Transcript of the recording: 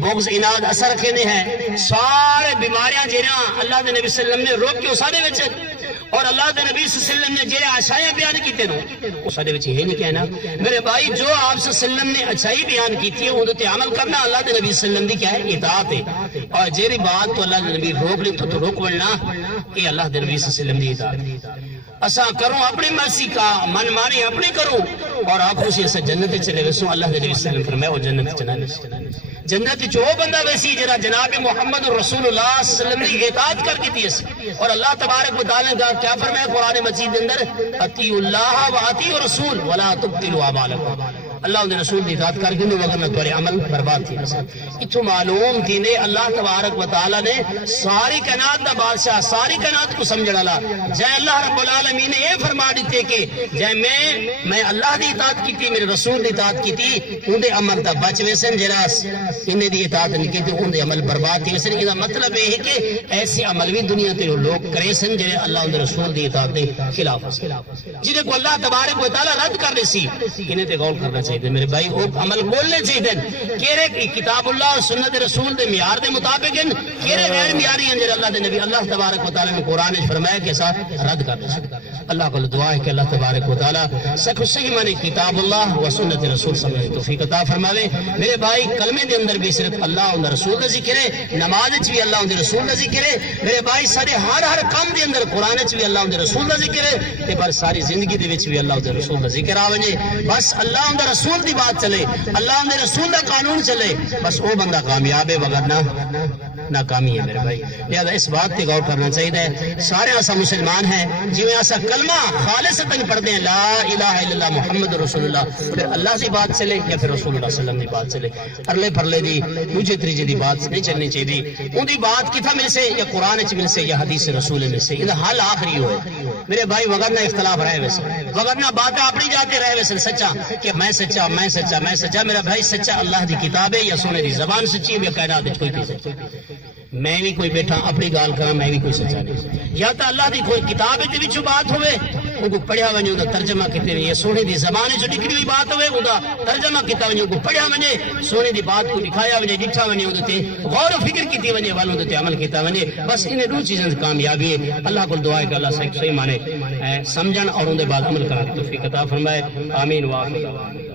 بغض اناد اثر رکھنے ہیں سارے بیماریاں جہاں اللہ دے نبی صلی اللہ علیہ وسلم نے روک کے سارے وچ اور اللہ دے نبی صلی اللہ علیہ وسلم نے جہاں اچھائیاں بیان کیتے نو وہ سارے وچ یہ نہیں کہنا میرے بھائی جو آپ صلی اللہ علیہ وسلم نے اچھائی بیان کیتی ہے اندر تے عمل کرنا اللہ دے نبی صلی اللہ علیہ وسلم دی کیا ہے اطاعت ہے اور جہی بات تو اللہ دے نبی روک لی تو روک ورنا یہ اللہ دے نبی صلی اللہ علیہ وسلم دی اطاعت اسا کروں اپنی مرضی کا من مانی اپنی کروں اور آنکھوں سے اسا جنت چلے ویسوں اللہ دے نبی صلی اللہ علیہ وسلم فرمایا وہ جنت چلا جنت جو بندہ ویسی جرا جناب محمد رسول اللہ صلی اللہ علیہ وسلم کی اطاعت کر کی تھی اور اللہ تبارک و تعالی نے کیا فرمایا قرآن مجید کے اندر اطیعوا اللہ و اطیعوا الرسول ولا تبطلوا اعمالکم اللہ نے رسول کی اطاعت کر کے وگرنہ تمہارے عمل برباد تھی اتو معلوم تھی نے اللہ تبارک و تعالی نے ساری کائنات دا بادشاہ ساری کائنات کو سمجھن والا جے اللہ رب العالمین نے یہ فرما دیتے کہ جے میں اللہ دی اطاعت کیتی میرے رسول دی اطاعت کیتی اون دے عمل دا بچ ویسن جڑا انہیں دی اطاعت نہیں کیتی اون دے عمل برباد تھی ویسن دا مطلب یہ ہے کہ ایسے عمل بھی دنیا تے لوگ کرے سن جڑے اللہ دے رسول دی اطاعت دے خلاف جنہیں کو اللہ تبارک و تعالی رد کر دے سی انہیں تے غور کرنا چاہیے میرے بھائی وہ عمل بولنے چاہیے کیرے کتاب اللہ اور سنت رسول دے معیار دے مطابق ہیں کیرے غیر معیاری ہیں جڑے اللہ دے نبی اللہ تبارک و تعالی نے قرآن میں فرمایا کہ ایسا رد کر دے اللہ کو دعا ہے کہ اللہ تبارک و تعالی سکھ صحیح معنی کتاب اللہ و سنت رسول سمجھنے توفیق عطا فرماوے میرے بھائی کلمے دے اندر بھی صرف اللہ اور رسول دا ذکر ہے نماز وچ بھی اللہ اور رسول دا ذکر ہے میرے بھائی سارے ہر کام دے اندر قرآن وچ بھی اللہ اور رسول دا ذکر ہے تے پر ساری زندگی دے وچ بھی اللہ اور رسول دا ذکر آوے بس اللہ اور رسول دی بات چلے اللہ نے رسول دا قانون چلے بس وہ بندہ کامیاب ہے وگرنہ ناکامی ہے میرے بھائی لہذا اس بات پہ غور کرنا چاہیے سارے ایسا مسلمان ہیں جی میں ایسا کلمہ خالصتاً پڑھتے ہیں لا الہ الا اللہ محمد رسول اللہ پھر اللہ کی بات چلے یا پھر رسول اللہ صلی اللہ علیہ وسلم کی بات چلے ارلے پرلے دی دوجے تیجے دی بات نہیں چلنی چاہیے ان دی بات کتھا مل سے یا قرآن چ مل سے یا حدیث رسول مل سے یہ حل آخری ہوئے میرے بھائی وگرنہ اختلاف رہے ویسے وگرنہ باتیں اپنی جاتے رہے ویسے سچا کہ میں سچا میں سچا میں سچا میرا بھائی سچا اللہ دی کتاب ہے یا سونے دی زبان سچی ہے یا کائنات کوئی سچی میں بھی کوئی بیٹھا اپنی گال کرا میں بھی کوئی سچا نہیں یا تو اللہ دی کوئی کتاب دے وچوں بات ہوئے ان کو پڑھیا ونے ان ترجمہ کیتے یا سونے دی زبان جو نکلی ہوئی بات ہوئے ان کا ترجمہ کیتا ونے ان کو پڑھیا ونے سونے دی بات کو دکھایا ونے ڈٹھا ونے ان تے غور و فکر کیتی ونے والوں تے عمل کیتا ونے بس انہیں دو چیزیں کامیابی ہے اللہ کو دعا ہے کہ اللہ صحیح مانے سمجھن اور ان دے بعد عمل کرنے کی توفیق عطا فرمائے آمین و آمین